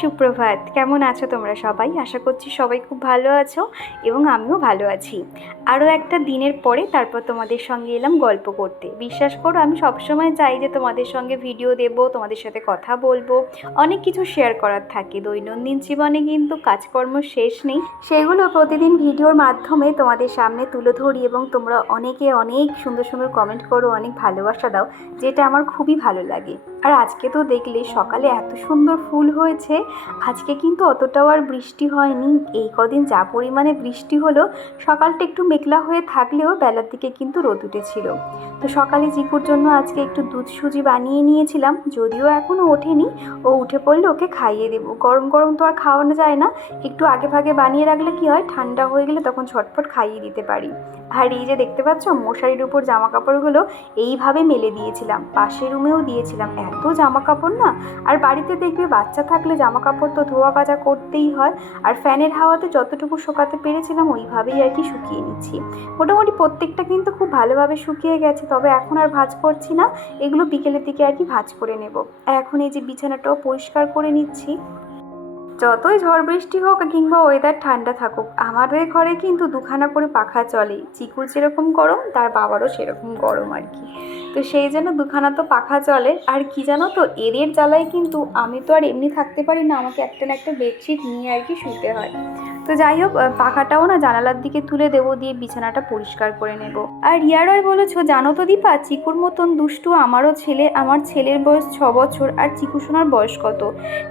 সুপ্রভাত। কেমন আছো তোমরা সবাই? আশা করছি সবাই খুব ভালো আছো এবং আমিও ভালো আছি। আরও একটা দিনের পরে তারপর তোমাদের সঙ্গে এলাম গল্প করতে। বিশ্বাস করো, আমি সবসময় চাই যে তোমাদের সঙ্গে ভিডিও দেব, তোমাদের সাথে কথা বলব, অনেক কিছু শেয়ার করার থাকে। দৈনন্দিন জীবনে কিন্তু কাজকর্ম শেষ নেই। সেগুলো প্রতিদিন ভিডিওর মাধ্যমে তোমাদের সামনে তুলে ধরি এবং তোমরা অনেকে অনেক সুন্দর সুন্দর কমেন্ট করো, অনেক ভালোবাসা দাও, যেটা আমার খুবই ভালো লাগে। আর আজকে তো দেখলে সকালে এত সুন্দর ফুল হয়েছে, আজকে কিন্তু অতটাও আর বৃষ্টি হয়নি। এই কদিন যা পরিমাণে বৃষ্টি হলো, সকালটা একটু মেঘলা হয়ে থাকলেও বেলার দিকে কিন্তু রোদ উঠেছিল। তো সকালে জিকুর জন্য আজকে একটু দুধ সুজি বানিয়ে নিয়েছিলাম, যদিও এখনও ওঠেনি। ও উঠে পড়লে ওকে খাইয়ে দেবো। গরম গরম তো আর খাওয়ানো যায় না। একটু আগে ভাগে বানিয়ে রাখলে কি হয়, ঠান্ডা হয়ে গেলে তখন ঝটফট খাইয়ে দিতে পারি। এই যে দেখতে পাচ্ছ, মশারির উপর জামা কাপড়গুলো এইভাবে মেলে দিয়েছিলাম। পাশের রুমেও দিয়েছিলাম। এত জামা কাপড় না? আর বাড়িতে দেখবে বাচ্চা থাকলে জামা কাপড় তো ধোয়া কাচা করতেই হয়। আর ফ্যানের হাওয়াতে যতটুকু শুকাতে পেরেছিলাম, ওইভাবেই আর কি শুকিয়ে নিচ্ছি। মোটামুটি প্রত্যেকটা কিন্তু খুব ভালোভাবে শুকিয়ে গেছে, তবে এখন আর ভাঁজ করছি না। এগুলো বিকেলের দিকে আর কি ভাঁজ করে নেব। এখন এই যে বিছানাটাও পরিষ্কার করে নিচ্ছি। যতই ঝড় বৃষ্টি হোক কিংবা ওয়েদার ঠান্ডা থাকুক, আমাদের ঘরে কিন্তু দুখানা করে পাখা চলে। চিকুর যেরকম গরম, তার বাবারও সেরকম গরম আর কি। তো সেই জন্য দুখানা তো পাখা চলে। আর কি জানো তো, এদের জ্বালায় কিন্তু আমি তো আর এমনি থাকতে পারি না, আমাকে একটা না একটা বেডশিট নিয়ে আর কি শুতে হয়। তো যাই হোক পাখাটাও না জানালার দিকে তুলে দেবো, দিয়ে বিছানাটা পরিষ্কার করে নেব। আর রিয়ারয় বলেছ, জানো তো দীপা, চিকুর মতন দুষ্টু আমারও ছেলে, আমার ছেলের বয়স ছ বছর, আর চিকু সোনার বয়স কত?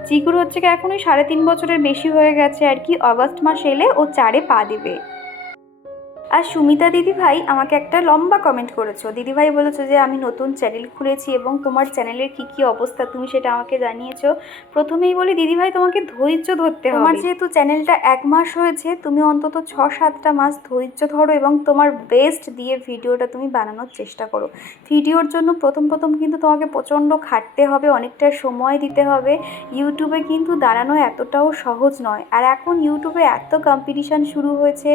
চিকুর হচ্ছে কি এখন ওই সাড়ে তিন বছরের বেশি হয়ে গেছে আর কি অগস্ট মাস এলে ও চারে পা দেবে। আর সুমিতা দিদিভাই আমাকে একটা লম্বা কমেন্ট করেছ। দিদিভাই বলেছ যে আমি নতুন চ্যানেল খুলেছি এবং তোমার চ্যানেলের কি কি অবস্থা তুমি সেটা আমাকে জানিয়েছো। প্রথমেই বলি দিদিভাই তোমাকে ধৈর্য ধরতে হবে। তোমার যেহেতু চ্যানেলটা এক মাস হয়েছে তুমি অন্তত ছ সাতটা মাস ধৈর্য ধরো এবং তোমার বেস্ট দিয়ে ভিডিওটা তুমি বানানোর চেষ্টা করো। ভিডিওর জন্য প্রথম প্রথম কিন্তু তোমাকে প্রচণ্ড খাটতে হবে অনেকটা সময় দিতে হবে। ইউটিউবে কিন্তু দাঁড়ানো এতটাও সহজ নয়। আর এখন ইউটিউবে এত কম্পিটিশান শুরু হয়েছে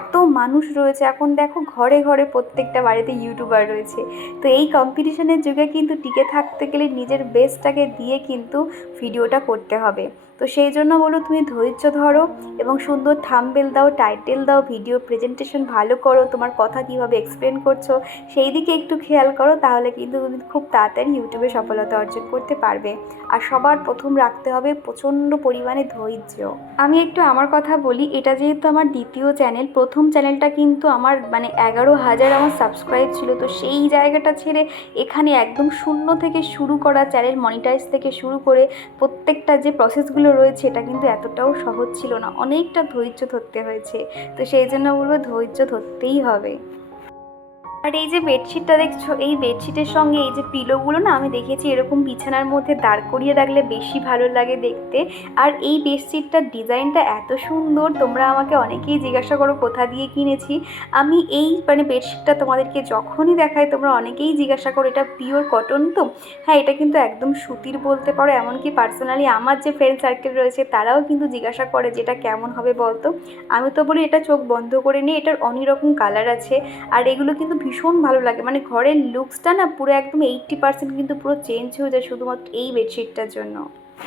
এত মানুষ রয়েছে। এখন দেখো ঘরে ঘরে প্রত্যেকটা বাড়িতে ইউটিউবার রয়েছে। তো এই কম্পিটিশনের যুগে কিন্তু টিকে থাকতে গেলে নিজের বেস্টটাকে দিয়ে কিন্তু ভিডিওটা করতে হবে। তো সেই জন্য বলো তুমি ধৈর্য ধরো এবং সুন্দর থামবেল দাও টাইটেল দাও ভিডিও প্রেজেন্টেশন ভালো করো, তোমার কথা কীভাবে এক্সপ্লেন করছ, সেই দিকে একটু খেয়াল করো, তাহলে কিন্তু তুমি খুব তাড়াতাড়ি ইউটিউবে সফলতা অর্জন করতে পারবে। আর সবার প্রথম রাখতে হবে প্রচণ্ড পরিমাণে ধৈর্য। আমি একটু আমার কথা বলি, এটা যেহেতু আমার দ্বিতীয় চ্যানেল প্রথম চ্যানেলটা কিন্তু আমার মানে এগারো হাজার আমার সাবস্ক্রাইব ছিল, তো সেই জায়গাটা ছেড়ে এখানে একদম শূন্য থেকে শুরু করা চ্যানেল মনিটাইজ থেকে শুরু করে প্রত্যেকটা যে প্রসেসগুলো রয়েছে, এটা কিন্তু এতটাও সহজ ছিল না। অনেকটা ধৈর্য ধরতে হয়েছে। তো সেই জন্য বলব ধৈর্য ধরতেই হবে। আর এই যে বেডশিটটা দেখছ, এই বেডশিটের সঙ্গে এই যে পিলোগুলো না, আমি দেখেছি এরকম বিছানার মধ্যে দাঁড় করিয়ে রাখলে বেশি ভালো লাগে দেখতে। আর এই বেডশিটটার ডিজাইনটা এত সুন্দর, তোমরা আমাকে অনেকেই জিজ্ঞাসা করো কোথা দিয়ে কিনেছি। আমি এই মানে বেডশিটটা তোমাদেরকে যখনই দেখাই, তোমরা অনেকেই জিজ্ঞাসা করো, এটা পিওর কটন তো? হ্যাঁ এটা কিন্তু একদম সুতির বলতে পারো, এমনকি পার্সোনালি আমার যে ফ্রেন্ড সার্কেল রয়েছে, তারাও কিন্তু জিজ্ঞাসা করে যেটা কেমন হবে বলতো। আমি তো বলি এটা চোখ বন্ধ করে নিয়ে এটার অনেক রকম কালার আছে। আর এগুলো কিন্তু ভীষণ ভালো লাগে। মানে ঘরের লুকসটা না পুরো একদম এইট্টি পার্সেন্ট কিন্তু পুরো চেঞ্জ হয়ে যায় শুধুমাত্র এই বেডশিটটার জন্য।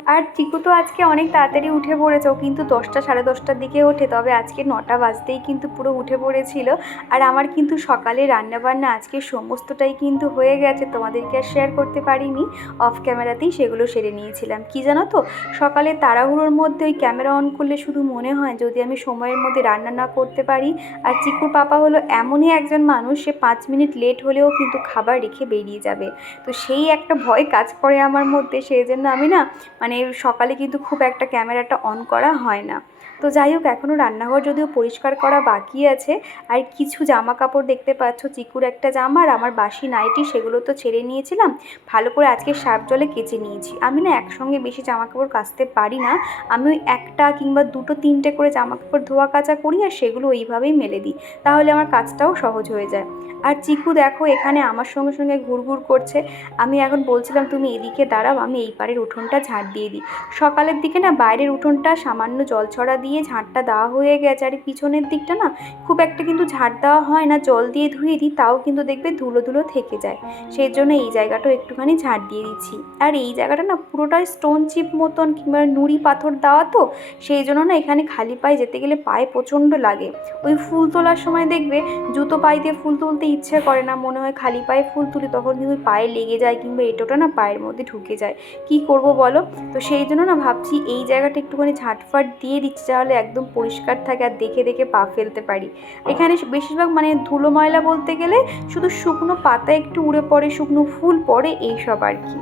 আর চিকু তো আজকে অনেক তাড়াতাড়ি উঠে পড়েছে কিন্তু দশটা সাড়ে দশটার দিকে ওঠে, তবে আজকে নটা বাজতেই কিন্তু পুরো উঠে পড়েছিল। আর আমার কিন্তু সকালে রান্নাবান্না আজকে সমস্তটাই কিন্তু হয়ে গেছে, তোমাদেরকে আর শেয়ার করতে পারিনি। অফ ক্যামেরাতেই সেগুলো সেরে নিয়েছিলাম। কি জানো তো, সকালে তাড়াহুড়োর মধ্যে ওই ক্যামেরা অন করলে শুধু মনে হয় যদি আমি সময়ের মধ্যে রান্না না করতে পারি। আর চিকুর পাপা হলো এমনই একজন মানুষ, সে পাঁচ মিনিট লেট হলেও কিন্তু খাবার রেখে বেরিয়ে যাবে। তো সেই একটা ভয় কাজ করে আমার মধ্যে সেই জন্য আমি না মানে সকালে কিন্তু খুব একটা ক্যামেরাটা অন করা হয় না। তো যাই হোক এখনও রান্নাঘর যদিও পরিষ্কার করা বাকি আছে, আর কিছু জামা কাপড় দেখতে পাচ্ছ, চিকুর একটা জামা, আর আমার বাসি নাইটি, সেগুলো তো ছেড়ে নিয়েছিলাম, ভালো করে আজকে সার্ফ জলে কেচে নিয়েছি। আমি না একসঙ্গে বেশি জামা কাপড় কাচতে পারি না, আমি ওই একটা কিংবা দুটো তিনটে করে জামা কাপড় ধোয়া কাচা করি, আর সেগুলো ওইভাবেই মেলে দিই, তাহলে আমার কাজটাও সহজ হয়ে যায়। আর চিকু দেখো, এখানে আমার সঙ্গে সঙ্গে ঘুরঘুর করছে, আমি এখন বলছিলাম, তুমি এদিকে দাঁড়াও, আমি এই পারের উঠোনটা ঝাড় দিয়ে দিই। সকালের দিকে না বাইরের উঠোনটা সামান্য জল ছড়া দিয়ে ঝাঁটটা দেওয়া হয়ে গেছে। আর পিছনের দিকটা না খুব একটা কিন্তু ঝাঁট দেওয়া হয় না, জল দিয়ে ধুয়ে দিই, তাও কিন্তু দেখবে ধুলো ধুলো থেকে যায়। সেই জন্য এই জায়গাটাও একটুখানি ঝাঁট দিয়ে দিচ্ছি। আর এই জায়গাটা না পুরোটাই স্টোন চিপ মতন কিংবা নুড়ি পাথর দেওয়া তো, সেই জন্য না এখানে খালি পায়ে যেতে গেলে পায়ে প্রচণ্ড লাগে। ওই ফুল তোলার সময় দেখবে জুতো পায়ে দিয়ে ফুল তুলতে ইচ্ছে করে না, মনে হয় খালি পায়ে ফুল তুলি, তখন কিন্তু পায়ে লেগে যায় কিংবা এটোটা না পায়ের মধ্যে ঢুকে যায়। কি করব বলো? তো সেই জন্য না ভাবছি এই জায়গাটা একটুখানি ঝাঁটফাট দিয়ে দিচ্ছি তাহলে একদম পরিষ্কার থাকে আর দেখে দেখে পা ফেলতে পারি। এখানে বেশিরভাগ মানে ধুলো ময়লা বলতে গেলে শুধু শুকনো পাতা একটু উড়ে পড়ে শুকনো ফুল পড়ে এইসব আর কি।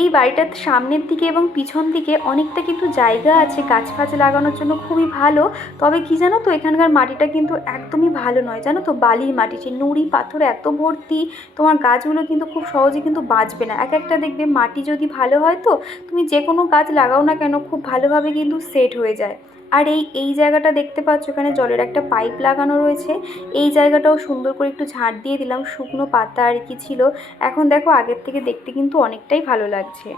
এই বাড়িটার সামনের দিকে এবং পিছন দিকে অনেকটা কিন্তু জায়গা আছে গাছ ফাছ লাগানোর জন্য খুবই ভালো। তবে কি জানো তো, এখানকার মাটিটা কিন্তু একদমই ভালো নয়। জানো তো, বালির মাটি, যে নুড়ি পাথর এত ভর্তি, তোমার গাছগুলো কিন্তু খুব সহজে কিন্তু বাঁচবে না। এক একটা দেখবে মাটি যদি ভালো হয় তো, তুমি যে কোনো গাছ লাগাও না কেন, খুব ভালোভাবে কিন্তু সেট হয়ে যায়। আর এই এই জায়গাটা দেখতে পাচ্ছ, এখানে জলের একটা পাইপ লাগানো রয়েছে। এই জায়গাটাও সুন্দর করে একটু ঝাঁট দিয়ে দিলাম, শুকনো পাতা আর কি ছিল। এখন দেখো আগের থেকে দেখতে কিন্তু অনেকটাই ভালো লাগছে।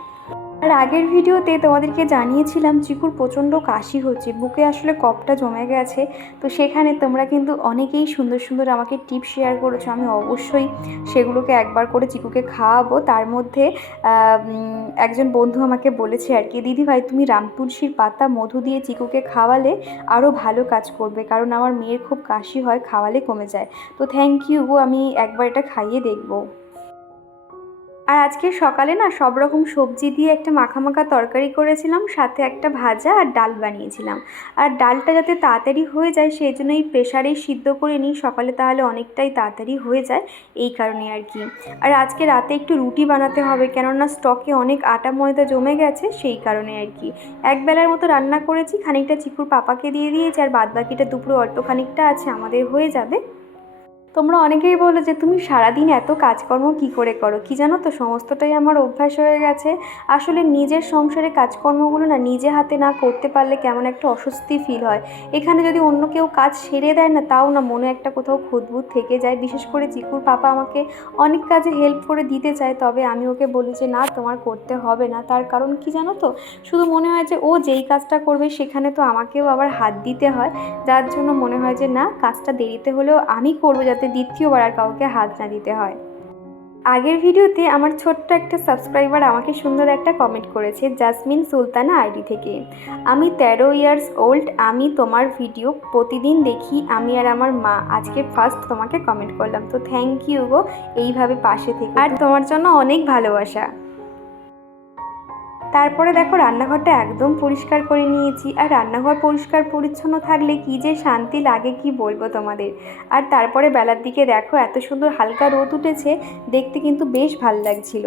আর আগের ভিডিওতে তোমাদেরকে জানিয়েছিলাম চিকুর প্রচণ্ড কাশি হচ্ছে, বুকে আসলে কপটা জমে গেছে। তো সেখানে তোমরা কিন্তু অনেকেই সুন্দর সুন্দর আমাকে টিপ শেয়ার করেছ, আমি অবশ্যই সেগুলোকে একবার করে চিকুকে খাওয়াবো। তার মধ্যে একজন বন্ধু আমাকে বলেছে আর কি, দিদি ভাই, তুমি রাম তুলসীর পাতা, মধু দিয়ে চিকুকে খাওয়ালে আরও ভালো কাজ করবে, কারণ আমার মেয়ের খুব কাশি হয়, খাওয়ালে কমে যায়। তো থ্যাংক ইউ আমি একবার এটা খাইয়ে দেখব। আর আজকে সকালে না সব রকম সবজি দিয়ে একটা মাখা মাখা তরকারি করেছিলাম, সাথে একটা ভাজা আর ডাল বানিয়েছিলাম। আর ডালটা যাতে তাড়াতাড়ি হয়ে যায় সেই জন্য এই প্রেশারেই সিদ্ধ করে নিই, সকালে তাহলে অনেকটাই তাড়াতাড়ি হয়ে যায় এই কারণে আর কি। আর আজকে রাতে একটু রুটি বানাতে হবে, কেননা স্টকে অনেক আটা ময়দা জমে গেছে সেই কারণে আর কি। এক বেলার মতো রান্না করেছি, খানিকটা চিকুর পাপাকে দিয়ে দিয়েছি, আর বাদ বাকিটা দুপুরে অল্প খানিকটা আছে, আমাদের হয়ে যাবে। তোমরা অনেকেই বলো যে তুমি সারাদিন এত কাজকর্ম কি করে করো? কি জানো তো? সমস্তটাই আমার অভ্যাস হয়ে গেছে। আসলে নিজের সংসারে কাজকর্মগুলো না নিজে হাতে না করতে পারলে কেমন একটা অস্বস্তি ফিল হয়। এখানে যদি অন্য কেউ কাজ সেরে দেয় না, তাও না মনে একটা কোথাও খুঁতবুত থেকে যায়। বিশেষ করে জিকুর পাপা আমাকে অনেক কাজে হেল্প করে দিতে চায়, তবে আমি ওকে বলি যে, না, তোমার করতে হবে না। তার কারণ কি জানো তো? শুধু মনে হয় যে, ও যেই কাজটা করবে সেখানে তো আমাকেও আবার হাত দিতে হয়। যার জন্য মনে হয় যে, না, কাজটা দেরিতে হলেও আমি করব যাতে দ্বিতীয়বার আর কাউকে হাত না দিতে হয়। আগের ভিডিওতে আমার ছোট্ট একটা সাবস্ক্রাইবার আমাকে সুন্দর একটা কমেন্ট করেছে জাসমিন সুলতানা আইডি থেকে। আমি তেরো ইয়ার্স ওল্ড আমি তোমার ভিডিও প্রতিদিন দেখি, আমি আর আমার মা আজকে ফার্স্ট তোমাকে কমেন্ট করলাম। তো থ্যাংক ইউ গো, এইভাবে পাশে থেকে। আর তোমার জন্য অনেক ভালোবাসা। তারপরে দেখো রান্নাঘরটা একদম পরিষ্কার করে নিয়েছি। আর রান্নাঘর পরিষ্কার পরিচ্ছন্ন থাকলে কি যে শান্তি লাগে কি বলব তোমাদের? আর তারপরে বেলার দিকে দেখো এত সুন্দর হালকা রোদ উঠেছে, দেখতে কিন্তু বেশ ভালো লাগছিল।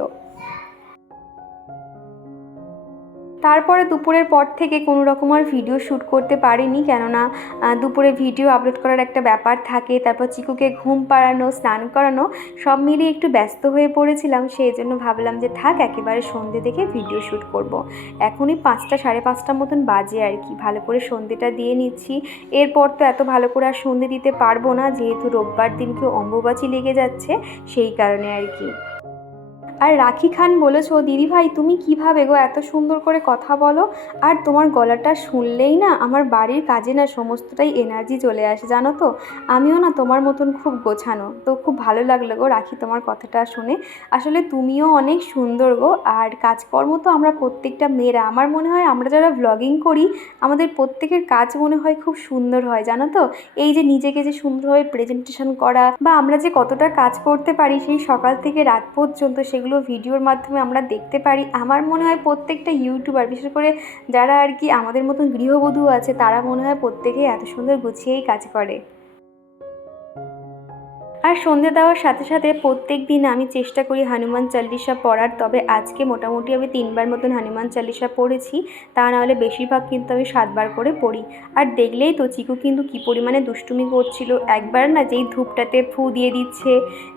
তারপরে দুপুরের পর থেকে কোনো রকম আর ভিডিও শ্যুট করতে পারিনি, কেননা দুপুরে ভিডিও আপলোড করার একটা ব্যাপার থাকে, তারপর চিকুকে ঘুম পাড়ানো, স্নান করানো, সব মিলিয়ে একটু ব্যস্ত হয়ে পড়েছিলাম, সেই জন্য ভাবলাম যে থাক, একেবারে সন্ধে থেকে ভিডিও শ্যুট করব। এখনই পাঁচটা, সাড়ে পাঁচটার মতন বাজে আর কি, ভালো করে সন্ধেটা দিয়ে নিচ্ছি এরপর তো এত ভালো করে আর সন্ধে দিতে পারব না, যেহেতু রোববার দিনকে অম্বুবাচী লেগে যাচ্ছে, সেই কারণে আর কি আর রাখি খান বলেছ দিদি ভাই, তুমি কীভাবে গো? এত সুন্দর করে কথা বলো। আর তোমার গলাটা শুনলেই না আমার বাড়ির কাজে না সমস্তটাই এনার্জি চলে আসে, জানো তো? আমিও না তোমার মতন খুব গোছানো। তো খুব ভালো লাগল গো রাখি তোমার কথাটা শুনে। আসলে তুমিও অনেক সুন্দর গো। আর কাজকর্ম তো আমরা প্রত্যেকটা মেয়েরা। আমার মনে হয় আমরা যারা ব্লগিং করি, আমাদের প্রত্যেকের কাজ মনে হয় খুব সুন্দর হয়, জানো তো? এই যে নিজেকে যে সুন্দরভাবে প্রেজেন্টেশন করা বা আমরা যে কতটা কাজ করতে পারি সেই সকাল থেকে রাত পর্যন্ত সেগুলো ভিডিওর মাধ্যমে আমরা দেখতে পারি। আমার মনে হয় প্রত্যেকটা ইউটিউবার বিশেষ করে যারা আর কি আমাদের মতন গৃহবধূ আছে, তারা মনে হয় প্রত্যেকেই এত সুন্দর গুছিয়েই কাজ করে। আর সন্ধে দেওয়ার সাথে সাথে প্রত্যেক দিন আমি চেষ্টা করি হনুমান চাল্লিশা পড়ার, তবে আজকে মোটামুটি আমি তিনবার মতন হনুমান চাল্লিশা পড়েছি, তা নাহলে বেশিরভাগ কিন্তু আমি সাতবার করে পড়ি। আর দেখলেই তো চিকু কিন্তু কী পরিমাণে দুষ্টুমি করছিল, একবার না যেই ধূপটাতে ফু দিয়ে দিচ্ছে,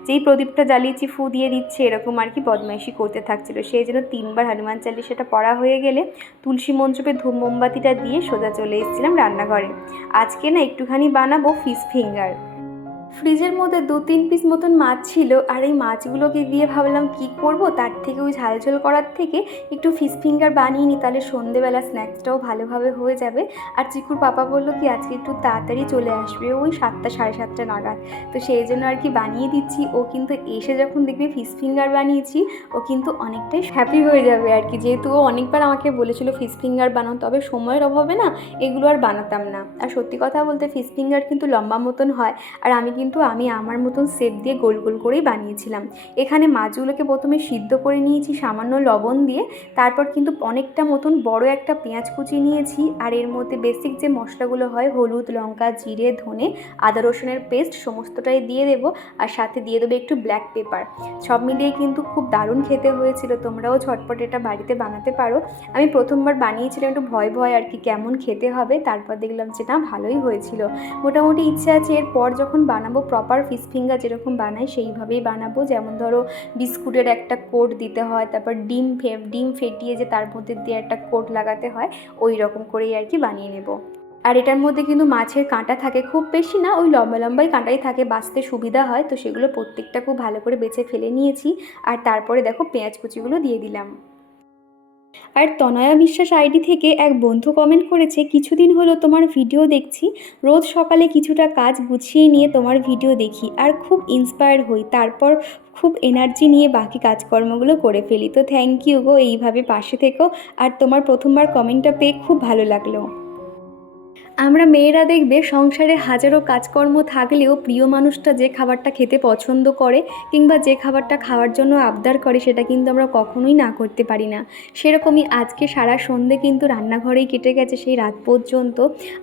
যেই প্রদীপটা জ্বালিয়েছি ফু দিয়ে দিচ্ছে, এরকম আর কি বদমাইশি করতে থাকছিল। সেই জন্য তিনবার হনুমান চাল্লিশাটা পড়া হয়ে গেলে তুলসী মঞ্চপে ধূপ মোমবাতিটা দিয়ে সোজা চলে এসেছিলাম রান্নাঘরে। আজকে না একটুখানি বানাবো ফিশ ফিঙ্গার। ফ্রিজের মধ্যে দু তিন পিস মতন মাছ ছিল, আর এই মাছগুলোকে দিয়ে ভাবলাম কি করব? তার থেকে ওই ঝাল ঝোল করার থেকে একটু ফিশ ফিঙ্গার বানিয়ে নিই তাহলে সন্ধেবেলা স্ন্যাক্সটাও ভালোভাবে হয়ে যাবে। আর চিকুর পাপা বলল কি, আজকে একটু তাড়াতাড়ি চলে আসবে ওই সাতটা, সাড়ে সাতটা নাগাদ। তো সেই জন্য আর কি বানিয়ে দিচ্ছি। ও কিন্তু এসে যখন দেখবে ফিশ ফিঙ্গার বানিয়েছি, ও কিন্তু অনেকটাই হ্যাপি হয়ে যাবে আর কি। যেহেতু ও অনেকবার আমাকে বলেছিল ফিশ ফিঙ্গার বানাও। তবে সময়ের অভাবে না, এগুলো আর বানাতাম না। আর সত্যি কথা বলতে ফিশ ফিঙ্গার কিন্তু লম্বা মতন হয়। আর আমি কিন্তু আমি আমার মতন শেপ দিয়ে গোল গোল করেই বানিয়েছিলাম। এখানে মাছগুলোকে প্রথমে সিদ্ধ করে নিয়েছি সামান্য লবণ দিয়ে, তারপর কিন্তু অনেকটা মতন বড় একটা পেঁয়াজ কুচি নিয়েছি, আর এর মধ্যে বেসিক যে মশলাগুলো হয়, হলুদ, লঙ্কা, জিরে, ধনে, আদা, রসুনের পেস্ট সমস্তটাই দিয়ে দেবো, আর সাথে দিয়ে দেবো একটু ব্ল্যাক পেপার সব মিলিয়ে কিন্তু খুব দারুণ খেতে হয়েছিল, তোমরাও ঝটপট এটা বাড়িতে বানাতে পারো। আমি প্রথমবার বানিয়েছিলাম, একটু ভয় ভয় আর কি কেমন খেতে হবে, তারপর দেখলাম যে না, ভালোই হয়েছিল। মোটামুটি ইচ্ছে আছে, এরপর যখন বানাবো প্রপার ফিশ ফিঙ্গার যেরকম বানাই সেইভাবেই বানাবো। যেমন ধরো বিস্কুটের একটা কোট দিতে হয়, তারপর ডিম ফে, ডিম ফেটিয়ে যে তার মধ্যে দিয়ে একটা কোট লাগাতে হয় ওই রকম করেই আর কি বানিয়ে নেব। আর এটার মধ্যে কিন্তু মাছের কাঁটা থাকে খুব বেশি না, ওই লম্বা লম্বাই কাঁটাই থাকে, বাঁচতে সুবিধা হয়। তো সেগুলো প্রত্যেকটা খুব ভালো করে বেছে ফেলে নিয়েছি। আর তারপরে দেখো পেঁয়াজ কুচিগুলো দিয়ে দিলাম। আর তনয়া বিশ্বাস আইডি থেকে এক বন্ধু কমেন্ট করেছে, কিছুদিন হলো তোমার ভিডিও দেখছি, রোজ সকালে কিছুটা কাজ গুছিয়ে নিয়ে তোমার ভিডিও দেখি আর খুব ইন্সপায়ার হই, তারপর খুব এনার্জি নিয়ে বাকি কাজকর্মগুলো করে ফেলি। তো থ্যাংক ইউ গো, এইভাবে পাশে থেকো আর তোমার প্রথমবার কমেন্টটা পেয়ে খুব ভালো লাগল। আমরা মেয়েরা দেখবে সংসারে হাজারো কাজকর্ম থাকলেও প্রিয় মানুষটা যে খাবারটা খেতে পছন্দ করে কিংবা যে খাবারটা খাওয়ার জন্য আবদার করে সেটা কিন্তু আমরা কখনোই না করতে পারি না। সেরকমই আজকে সারা সন্ধে কিন্তু রান্নাঘরেই কেটে গেছে সেই রাত পর্যন্ত।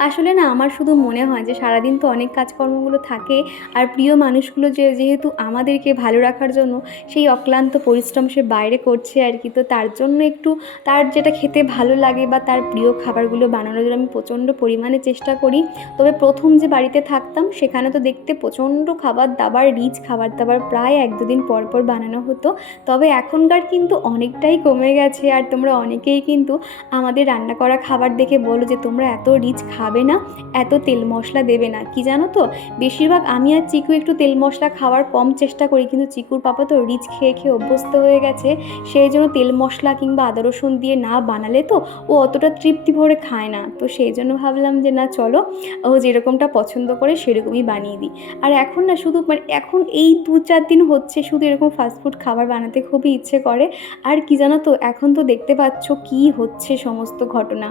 আসলে না, আমার শুধু মনে হয় যে সারাদিন তো অনেক কাজকর্মগুলো থাকে আর প্রিয় মানুষগুলো যে যেহেতু আমাদেরকে ভালো রাখার জন্য সেই অক্লান্ত পরিশ্রম সে বাইরে করছে আর কি, তো তার জন্য একটু তার যেটা খেতে ভালো লাগে বা তার প্রিয় খাবারগুলো বানানোর জন্য আমি প্রচণ্ড পরিমাণে চেষ্টা করি। তবে প্রথম যে বাড়িতে থাকতাম, সেখানে তো দেখতে প্রচণ্ড খাবার দাবার, রিচ খাবার দাবার প্রায় এক দুদিন পর পর বানানো হতো। তবে এখনকার কিন্তু অনেকটাই কমে গেছে আর তোমরা অনেকেই কিন্তু আমাদের রান্না করা খাবার দেখে বলো যে তোমরা এত রিচ খাবে না, এত তেল মশলা দেবে না। কি জানো তো? বেশিরভাগ আমি আর চিকু একটু তেল মশলা খাওয়ার কম চেষ্টা করি, কিন্তু চিকুর পাপা তো রিচ খেয়ে খেয়ে অভ্যস্ত হয়ে গেছে। সেই জন্য তেল মশলা কিংবা আদা রসুন দিয়ে না বানালে তো ও অতটা তৃপ্তি ভরে খায় না। তো সেই জন্য ভাবলাম যে না, চলো। ও যেরকমটা পছন্দ করে সেরকমই বানিয়ে দিই। আর এখন না শুধু মানে এখন এই দু চার দিন হচ্ছে শুধু এরকম ফাস্টফুড খাবার বানাতে খুবই ইচ্ছে করে। আর কি জানো তো, এখন তো দেখতে পাচ্ছ কি হচ্ছে সমস্ত ঘটনা।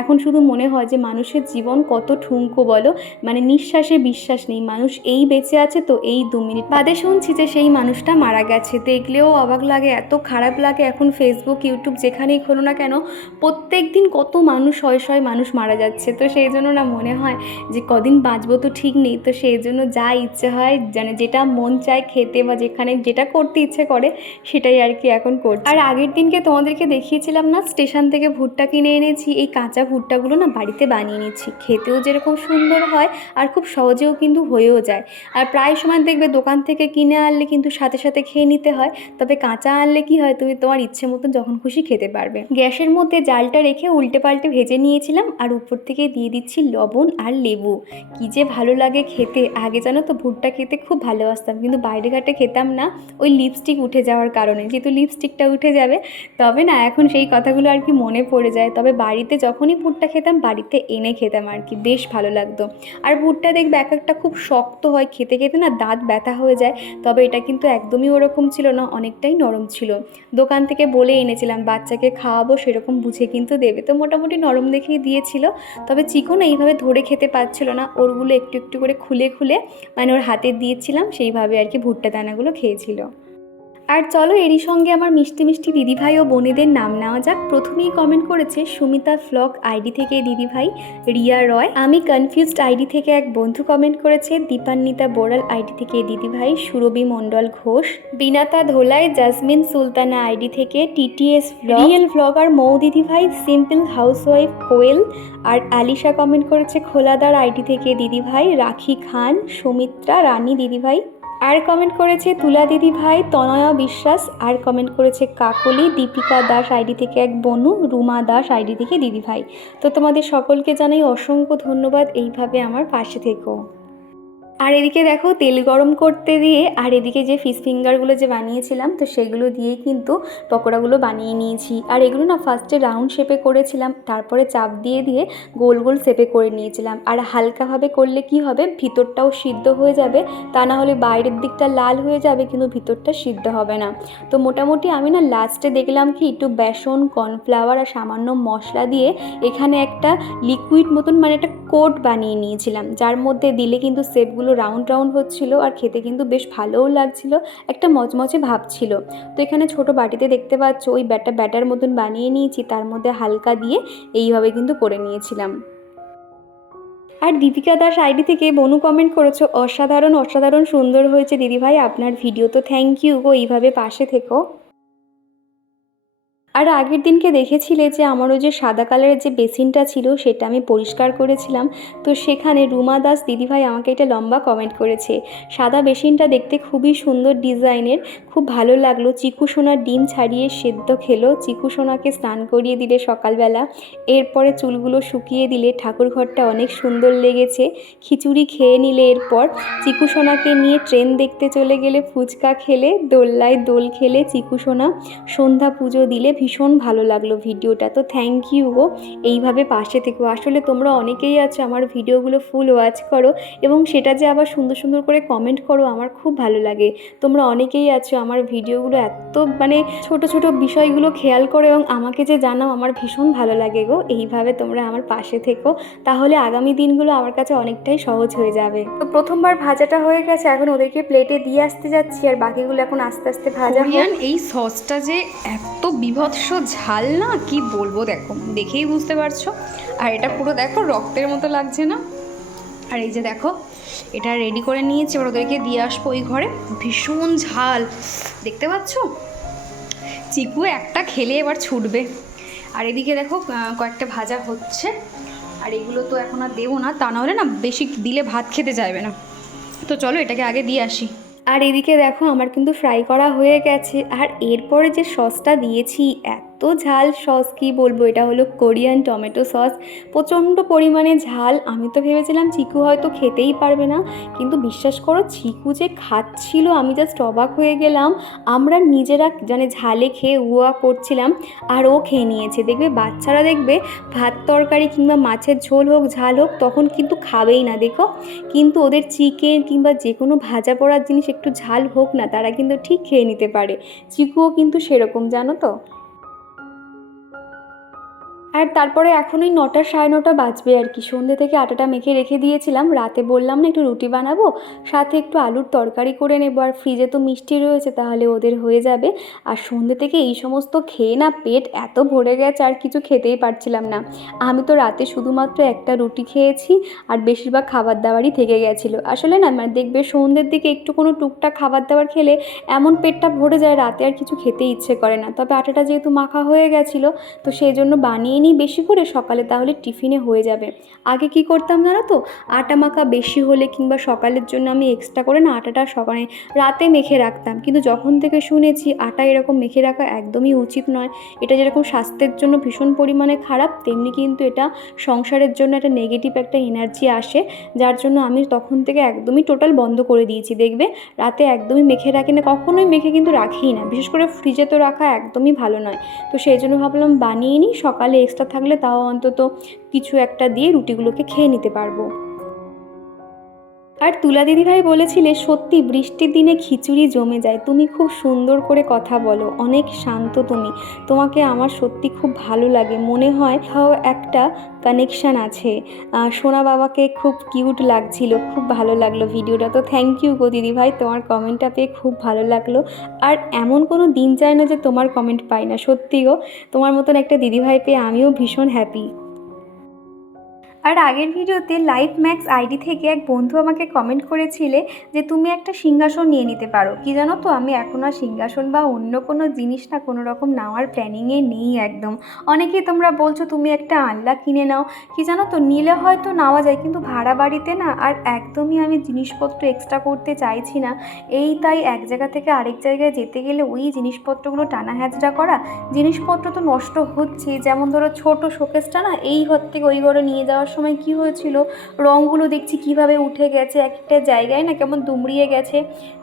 এখন শুধু মনে হয় যে মানুষের জীবন কত ঠুনকো বলো? মানে নিঃশ্বাসে বিশ্বাস নেই। মানুষ এই বেঁচে আছে তো এই দু মিনিট। বাদে শুনছি যে সেই মানুষটা মারা গেছে। দেখলেও অবাক লাগে, এত খারাপ লাগে এখন ফেসবুক ইউটিউব যেখানেই খোলো না কেন প্রত্যেক দিন কত মানুষ শয়ে মানুষ মারা যাচ্ছে। তো সেই জন্য না মনে হয় যে কদিন বাঁচবো তো ঠিক নেই, তো সেই জন্য যা ইচ্ছে হয় মানে যেটা মন চায় খেতে বা যেখানে যেটা করতে ইচ্ছে করে সেটাই আর কি এখন করছি। আর আগের দিনকে তোমাদেরকে দেখিয়েছিলাম না, স্টেশন থেকে ভুট্টা কিনে এনেছি, এই কাঁচা ভুট্টাগুলো না বাড়িতে বানিয়ে নিচ্ছি, খেতেও যেরকম সুন্দর হয় আর খুব সহজেও কিন্তু হয়েও যায়। আর প্রায় সময় দেখবে দোকান থেকে কিনে আনলে কিন্তু সাথে সাথে খেয়ে নিতে হয়, তবে কাঁচা আনলে কি হয় তুমি তোমার ইচ্ছে মতন যখন খুশি খেতে পারবে। গ্যাসের মধ্যে জালটা রেখে উল্টে পাল্টে ভেজে নিয়েছিলাম আর উপর থেকে দিয়ে দিচ্ছি লবণ আর লেবু। কী যে ভালো লাগে খেতে। আগে জানো তো ভুট্টা খেতে খুব ভালোবাসতাম, কিন্তু বাইরে ঘাটে খেতাম না। ওই লিপস্টিক উঠে যাওয়ার কারণে। যেহেতু লিপস্টিকটা উঠে যাবে, তবে না, এখন সেই কথাগুলো আর কি মনে পড়ে যায়। তবে বাড়িতে যখনই ভুট্টা খেতাম, বাড়িতে এনে খেতাম আর কি। বেশ ভালো লাগতো। আর ভুট্টা দেখবে এক একটা খুব শক্ত হয়। খেতে খেতে না দাঁত ব্যথা হয়ে যায়। তবে এটা কিন্তু একদমই ওরকম ছিল না, অনেকটাই নরম ছিল। দোকান থেকে বলে এনেছিলাম, বাচ্চাকে খাওয়াবো সেরকম বুঝে কিন্তু দেবে। তো মোটামুটি নরম দেখেই দিয়েছিল। তবে চিকন এইভাবে ধরে খেতে পারছিল না। ওরগুলো একটু একটু করে খুলে খুলে মানে ওর হাতে দিয়েছিলাম, সেইভাবে আর কি ভুট্টা দানাগুলো খেয়েছিল। আর চলো এরই সঙ্গে আমার মিষ্টি মিষ্টি দিদিভাই ও বোনেদের নাম নেওয়া যাক। প্রথমেই কমেন্ট করেছে সুমিতা ফ্লগ আইডি থেকে দিদিভাই, রিয়া রয়। আমি কনফিউজড আইডি থেকে এক বন্ধু কমেন্ট করেছে, দীপান্বিতা বোরাল আইডি থেকে দিদিভাই, সুরভি মণ্ডল ঘোষ। বিনাতা ধোলাই, জাসমিন সুলতানা আইডি থেকে টিটিএস রিয়েল ভ্লগার মৌ দিদিভাই সিম্পল হাউসওয়াইফ কোয়েল। আর আলিশা কমেন্ট করেছে খোলাদার আইডি থেকে দিদিভাই, রাখি খান, সুমিত্রা, রানী দিদিভাই। আর কমেন্ট করেছে তুলা দিদি ভাই, তনয়া বিশ্বাস। আর কমেন্ট করেছে কাকলি, দীপিকা দাস আইডি থেকে এক বনু, রুমা দাস আইডি থেকে দিদি ভাই। তো তোমাদের সকলকে জানাই অসংখ্য ধন্যবাদ। এইভাবে আমার পাশে থেকো। আর এদিকে দেখো তেল গরম করতে দিয়ে, আর এদিকে যে ফিশ ফিঙ্গারগুলো যে বানিয়েছিলাম, তো সেগুলো দিয়ে কিন্তু পকোড়াগুলো বানিয়ে নিয়েছি। আর এগুলো না ফার্স্টে রাউন্ড শেপে করেছিলাম, তারপরে চাপ দিয়ে দিয়ে গোল গোল শেপে করে নিয়েছিলাম। আর হালকাভাবে করলে কি হবে, ভিতরটাও সিদ্ধ হয়ে যাবে, তা না হলে বাইরের দিকটা লাল হয়ে যাবে, কিন্তু ভিতরটা সিদ্ধ হবে না। তো মোটামুটি আমি না লাস্টে দেখলাম কি, একটু বেসন কর্নফ্লাওয়ার আর সামান্য মশলা দিয়ে এখানে একটা লিকুইড মতন মানে একটা কোট বানিয়ে নিয়েছিলাম, যার মধ্যে দিলে কিন্তু শেপগুলো রাউন্ড রাউন্ড হচ্ছিল আর খেতে কিন্তু বেশ ভালোও লাগছিল, একটা মচমচে ভাব ছিল। তো এখানে ছোট বাটিতে দেখতে পাচ্ছ, ওই ব্যাটা, ব্যাটার মতন বানিয়ে নিয়েছি, তার মধ্যে হালকা দিয়ে এইভাবে কিন্তু করে নিয়েছিলাম। আর দীপিকা দাস আইডি থেকে বনু কমেন্ট করেছ, অসাধারণ অসাধারণ সুন্দর হয়েছে। দিদিভাই, আপনার ভিডিও তো থ্যাংক ইউ গো, এইভাবে পাশে থেকো। আর আগের দিনকে দেখেছিলে যে আমার ওই যে সাদা কালারের যে বেসিনটা ছিল সেটা আমি পরিষ্কার করেছিলাম। তো সেখানে রুমা দাস দিদিভাই আমাকে এটা লম্বা কমেন্ট করেছে। সাদা বেসিনটা দেখতে খুবই সুন্দর ডিজাইনের, খুব ভালো লাগল। চিকু সোনার ডিম ছাড়িয়ে সেদ্ধ খেলো। চিকু সোনাকে স্নান করিয়ে দিলে সকালবেলা। এরপরে চুলগুলো শুকিয়ে দিলে ঠাকুর ঘরটা অনেক সুন্দর লেগেছে। খিচুড়ি খেয়ে নিলে এরপর চিকু সোনাকে নিয়ে ট্রেন দেখতে চলে গেলে ফুচকা খেলে, দোল্লায় দোল খেলে চিকু সোনা সন্ধ্যা পুজো দিলে ভীষণ ভালো লাগল ভিডিওটা তো থ্যাংক ইউ গো। এইভাবে পাশে থেকো। আসলে তোমরা অনেকেই আছো আমার ভিডিওগুলো ফুল ওয়াচ করো এবং সেটা যে আবার সুন্দর সুন্দর করে কমেন্ট করো আমার খুব ভালো লাগে। তোমরা অনেকেই আছো আমার ভিডিওগুলো এত মানে ছোট ছোট বিষয়গুলো খেয়াল করো এবং আমাকে যে জানাও আমার ভীষণ ভালো লাগে গো। এইভাবে তোমরা আমার পাশে থেকো তাহলে আগামী দিনগুলো আমার কাছে অনেকটাই সহজ হয়ে যাবে। তো প্রথমবার ভাজাটা হয়ে গেছে এখন ওদেরকে প্লেটে দিয়ে আসতে যাচ্ছি আর বাকিগুলো এখন আস্তে আস্তে ভাজা। এই সসটা যে এত বিভৎস ঝাল না, কি বলব দেখো, দেখেই বুঝতে পারছ। আর এটা পুরো দেখো, রক্তের মতো লাগছে না। আর এই যে দেখো, এটা রেডি করে নিয়েছি, এবার ওদেরকে দিয়ে আসব ওই ঘরে। ভীষণ ঝাল, দেখতে পাচ্ছ? চিকু একটা খেলে এবার ছুটবে। আর এদিকে দেখো কয়েকটা ভাজা হচ্ছে। আর এগুলো তো এখন আর দেবো না, তা নাহলে না, বেশি দিলে ভাত খেতে চাইবে না। তো চলো এটাকে আগে দিয়ে আসি। আর এদিকে দেখো, আমার কিন্তু ফ্রাই করা হয়ে গেছে। আর এরপরে যে সসটা দিয়েছি, এত ঝাল সস, কি বলব? এটা হলো কোরিয়ান টমেটো সস। প্রচণ্ড পরিমাণে ঝাল। আমি তো ভেবেছিলাম চিকু হয়তো খেতেই পারবে না। কিন্তু বিশ্বাস করো, চিকু যে খাচ্ছিল, আমি জাস্ট অবাক হয়ে গেলাম। আমরা নিজেরা মানে ঝালে খেয়ে উয়া করছিলাম আর ও খেয়ে নিয়েছে। দেখবে বাচ্চারা দেখবে ভাত তরকারি কিংবা মাছের ঝোল হোক, ঝাল হোক, তখন কিন্তু খাবেই না, দেখো? কিন্তু ওদের চিকেন কিংবা যে কোনো ভাজা পড়ার জিনিস একটু ঝাল হোক না, তারা কিন্তু ঠিক খেয়ে নিতে পারে। চিকুও কিন্তু সেরকম, জানো তো? আর তারপরে এখন ওই নটা সাড়ে নটা বাজবে আর কি। সন্ধ্যে থেকে আটাটা মেখে রেখে দিয়েছিলাম। রাতে বললাম না একটু রুটি বানাবো, সাথে একটু আলুর তরকারি করে নেব। আর ফ্রিজে তো মিষ্টি রয়েছে, তাহলে ওদের হয়ে যাবে। আর সন্ধ্যে থেকে এই সমস্ত খেয়ে না পেট এত ভরে গেছে, আর কিছু খেতেই পারছিলাম না। আমি তো রাতে শুধুমাত্র একটা রুটি খেয়েছি, আর বেশিরভাগ খাবার দাবারই থেকে গেছিল। আসলে না মানে দেখবে সন্ধ্যের দিকে একটু কোনো টুকটাক খাবার দাবার খেলে এমন পেটটা ভরে যায়, রাতে আর কিছু খেতে ইচ্ছে করে না। তবে আটাটা যেহেতু মাখা হয়ে গেছিল, তো সেই জন্য বানিয়ে নিই বেশি করে সকালে তাহলে টিফিনে হয়ে যাবে। আগে কি করতাম জানো তো? আটা মাখা বেশি হলে কিংবা সকালের জন্য আমি এক্সট্রা করে না আটাটা সকালে রাতে মেখে রাখতাম। কিন্তু যখন থেকে শুনেছি আটা এরকম মেখে রাখা একদমই উচিত নয়, এটা যেরকম স্বাস্থ্যের জন্য ভীষণ পরিমাণে খারাপ, তেমনি কিন্তু এটা সংসারের জন্য একটা নেগেটিভ একটা এনার্জি আসে, যার জন্য আমি তখন থেকে একদমই টোটাল বন্ধ করে দিয়েছি। দেখবে রাতে একদমই মেখে রাখি না, কখনোই মেখে কিন্তু রাখিই না। বিশেষ করে ফ্রিজে তো রাখা একদমই ভালো নয়। তো সেই জন্য ভাবলাম বানিয়ে নিই, সকালে এক্সট্রা থাকলে তাও অন্তত কিছু একটা দিয়ে রুটিগুলোকে খেয়ে নিতে পারব। আর তুলা দিদিভাই বলেছিলে, সত্যি বৃষ্টির দিনে খিচুড়ি জমে যায়। তুমি খুব সুন্দর করে কথা বলো। অনেক শান্ত তুমি। তোমাকে আমার সত্যি খুব ভালো লাগে। মনে হয় তাও একটা কানেকশান আছে। সোনা বাবাকে খুব কিউট লাগছিল। খুব ভালো লাগল ভিডিওটা। তো থ্যাংক ইউ গো দিদিভাই। তোমার কমেন্টটা পেয়ে খুব ভালো লাগল। আর এমন কোনো দিন যায় না যে তোমার কমেন্ট পাই না। সত্যি গো, তোমার মতন একটা দিদিভাই পেয়ে আমিও ভীষণ হ্যাপি আর আগের ভিডিওতে লাইফ ম্যাক্স আইডি থেকে এক বন্ধু আমাকে কমেন্ট করেছিলে যে তুমি একটা সিংহাসন নিয়ে নিতে পারো। কি জানো তো? আমি এখন আর সিংহাসন বা অন্য কোনো জিনিস না, কোনো রকম নেওয়ার প্ল্যানিংয়ে নেই একদম। অনেকেই তোমরা বলছো তুমি একটা আনলা কিনে নাও। কি জানো তো? নিলে হয়তো নেওয়া যায়, কিন্তু ভাড়া বাড়িতে না আর একদমই আমি জিনিসপত্র এক্সট্রা করতে চাইছি না। এই তাই এক জায়গা থেকে আরেক জায়গায় যেতে গেলে ওই জিনিসপত্রগুলো টানা হ্যাচড়া করা, জিনিসপত্র তো নষ্ট হচ্ছে যেমন ধরো ছোট শোকেসটা না, এই ঘর থেকে ওই ঘরে নিয়ে যাওয়ার সময় কি হয়েছিল? রঙগুলো দেখছি কীভাবে উঠে গেছে এক একটা জায়গায় না কেমন দুমড়িয়ে গেছে।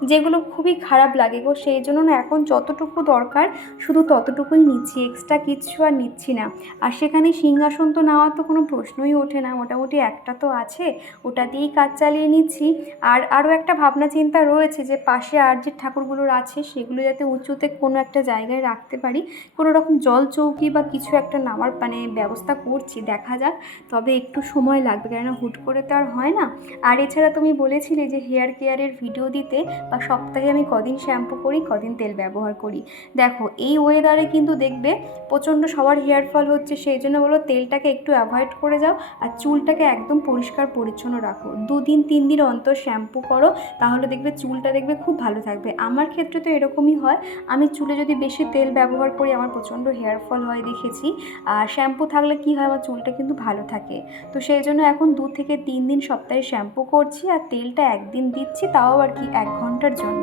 যেগুলো খুবই খারাপ লাগে গো, সেই জন্য না এখন যতটুকু দরকার শুধু ততটুকুই নিচ্ছি এক্সট্রা কিচ্ছু আর নিচ্ছি না। আর সেখানে সিংহাসন তো নেওয়ার তো কোনো প্রশ্নই ওঠে না, মোটামুটি একটা তো আছে, ওটা দিয়েই কাজ চালিয়ে নিচ্ছি। আর আরও একটা ভাবনা চিন্তা রয়েছে যে পাশে আর যে ঠাকুরগুলোর আছে, সেগুলো যাতে উঁচুতে কোনো একটা জায়গায় রাখতে পারি। কোনো রকম জল চৌকি বা কিছু একটা নামার মানে ব্যবস্থা করছি, দেখা যাক। তবে একটু সময় লাগবে কেননা হুট করে তো আর হয় না। আর এছাড়া তুমি বলেছিলে যে হেয়ার কেয়ারের ভিডিও দিতে বা সপ্তাহে আমি কদিন শ্যাম্পু করি, কদিন তেল ব্যবহার করি। দেখো, এই ওয়েদারে কিন্তু দেখবে প্রচণ্ড সবার হেয়ার ফল হচ্ছে, সেই জন্য বলো তেলটাকে একটু অ্যাভয়েড করে যাও আর চুলটাকে একদম পরিষ্কার পরিচ্ছন্ন রাখো। দুদিন, তিন দিন অন্তর শ্যাম্পু করো, তাহলে দেখবে চুলটা দেখবে খুব ভালো থাকবে। আমার ক্ষেত্রে তো এরকমই হয়। আমি চুলে যদি বেশি তেল ব্যবহার করি, আমার প্রচণ্ড হেয়ার ফল হয় দেখেছি। আর শ্যাম্পু থাকলে কি হয়? আমার চুলটা কিন্তু ভালো থাকে। তো সেই জন্য এখন দু থেকে তিন দিন সপ্তাহে শ্যাম্পু করছি আর তেলটা একদিন দিচ্ছি, তাও আর কি এক ঘণ্টার জন্য।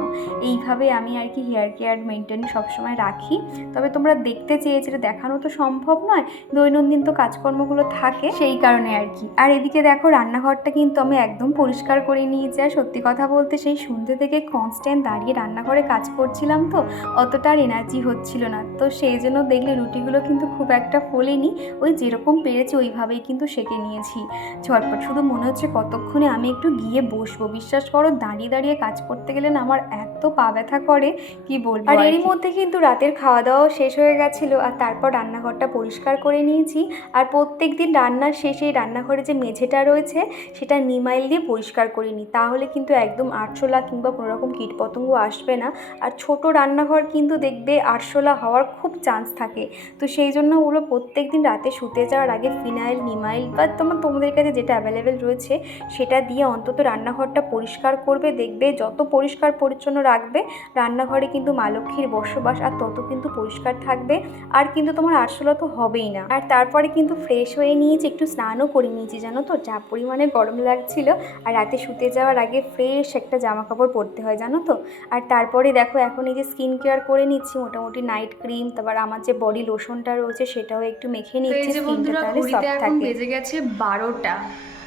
এইভাবে আমি আর কি হেয়ার কেয়ার মেনটেন সবসময় রাখি। তবে তোমরা দেখতে চেয়েছিলে দেখানো তো সম্ভব নয়, দৈনন্দিন তো কাজকর্মগুলো থাকে সেই কারণে আর কি। আর এদিকে দেখো রান্নাঘরটা কিন্তু আমি একদম পরিষ্কার করে নিয়ে যাই সত্যি কথা বলতে সেই সন্ধ্যে থেকে কনস্ট্যান্ট দাঁড়িয়ে রান্নাঘরে কাজ করছিলাম তো, অতটা আর এনার্জি হচ্ছিল না। তো সেই জন্য দেখলে রুটিগুলো কিন্তু খুব একটা ফোলেনি, ওই যেরকম পেরেছি ওইভাবেই কিন্তু সেঁকে নিয়েছি। ঝটপট শুধু মনে হচ্ছে কতক্ষণে আমি একটু গিয়ে বসবো। বিশ্বাস করো দাঁড়িয়ে দাঁড়িয়ে কাজ করতে গেলে না আমার এত পা ব্যথা করে। কি বলব আর এরই মধ্যে কিন্তু রাতের খাওয়া দাওয়াও শেষ হয়ে গেছিল আর তারপর রান্নাঘরটা পরিষ্কার করে নিয়েছি। আর প্রত্যেক দিন রান্নার শেষে রান্নাঘরে যে মেঝেটা রয়েছে সেটা নিমাইল দিয়ে পরিষ্কার করে নিই। তাহলে কিন্তু একদম আরশোলা কিংবা কোনো রকম কীটপতঙ্গ আসবে না। আর ছোট রান্নাঘর কিন্তু দেখবে আরশোলা হওয়ার খুব চান্স থাকে। তো সেই জন্য ওগুলো প্রত্যেক দিন রাতে শুতে যাওয়ার আগে ফিনাইল নিমাইল বা তোমার তোমাদের কাছে যেটা অ্যাভেলেবেল রয়েছে সেটা দিয়ে অন্তত রান্নাঘরটা পরিষ্কার করবে দেখবে যত পরিষ্কার পরিচ্ছন্ন রাখবে রান্নাঘরে কিন্তু মা লক্ষ্মীর বসবাস আর তত কিন্তু পরিষ্কার থাকবে আর কিন্তু তোমার আরশোলা তো হবেই না। আর তারপরে কিন্তু ফ্রেশ হয়ে নিয়েছি একটু স্নানও করে নিয়েছি জানো তো? যা পরিমাণে গরম লাগছিল আর রাতে শুতে যাওয়ার আগে ফ্রেশ একটা জামা কাপড় পরতে হয় জানো তো? আর তারপরে দেখো এখন এই যে স্কিন কেয়ার করে নিচ্ছি মোটামুটি নাইট ক্রিম তারপর আমার যে বডি লোশনটা রয়েছে সেটাও একটু মেখে নিচ্ছি স্কিনটা বন্ধুরা তাহলে সফট থাকে। বেজে গেছে বারোটা।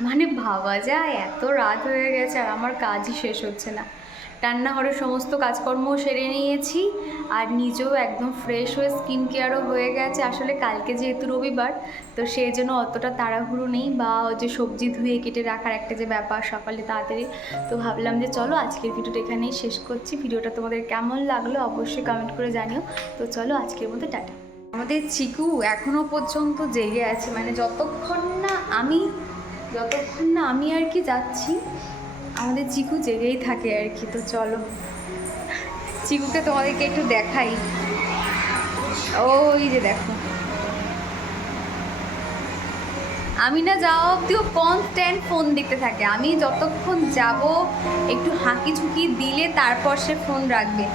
মানে ভাবা যায় এত রাত হয়ে গেছে আর আমার কাজই শেষ হচ্ছে না। রান্নাঘরের সমস্ত কাজকর্মও সেরে নিয়েছি আর নিজেও একদম ফ্রেশ হয়ে স্কিন কেয়ারও হয়ে গেছে। আসলে কালকে যেহেতু রবিবার, তো সেই জন্য অতটা তাড়াহুড়ো নেই বা যে সবজি ধুয়ে কেটে রাখার একটা যে ব্যাপার সকালে তাড়াতাড়ি। তো ভাবলাম যে চলো আজকের ভিডিওটা এখানেই শেষ করছি। ভিডিওটা তোমাদের কেমন লাগল অবশ্যই কমেন্ট করে জানিও। তো চলো আজকের মধ্যে টাটা। আমাদের চিকু এখনও পর্যন্ত জেগে আছে মানে যতক্ষণ না আমি, যতক্ষণ না আমি আর কি যাচ্ছি, আমাদের চিকু জেগেই থাকে আর কি, তো চলো। চিকুকে তোমাদেরকে একটু দেখাই। ওই যে দেখো। আমি না যাওয়া অব্দিও কনস্ট্যান্ট ফোন দেখতে থাকে। আমি যতক্ষণ যাব, একটু হাঁকি ঝুঁকি দিলে তারপর সে ফোন রাখবে।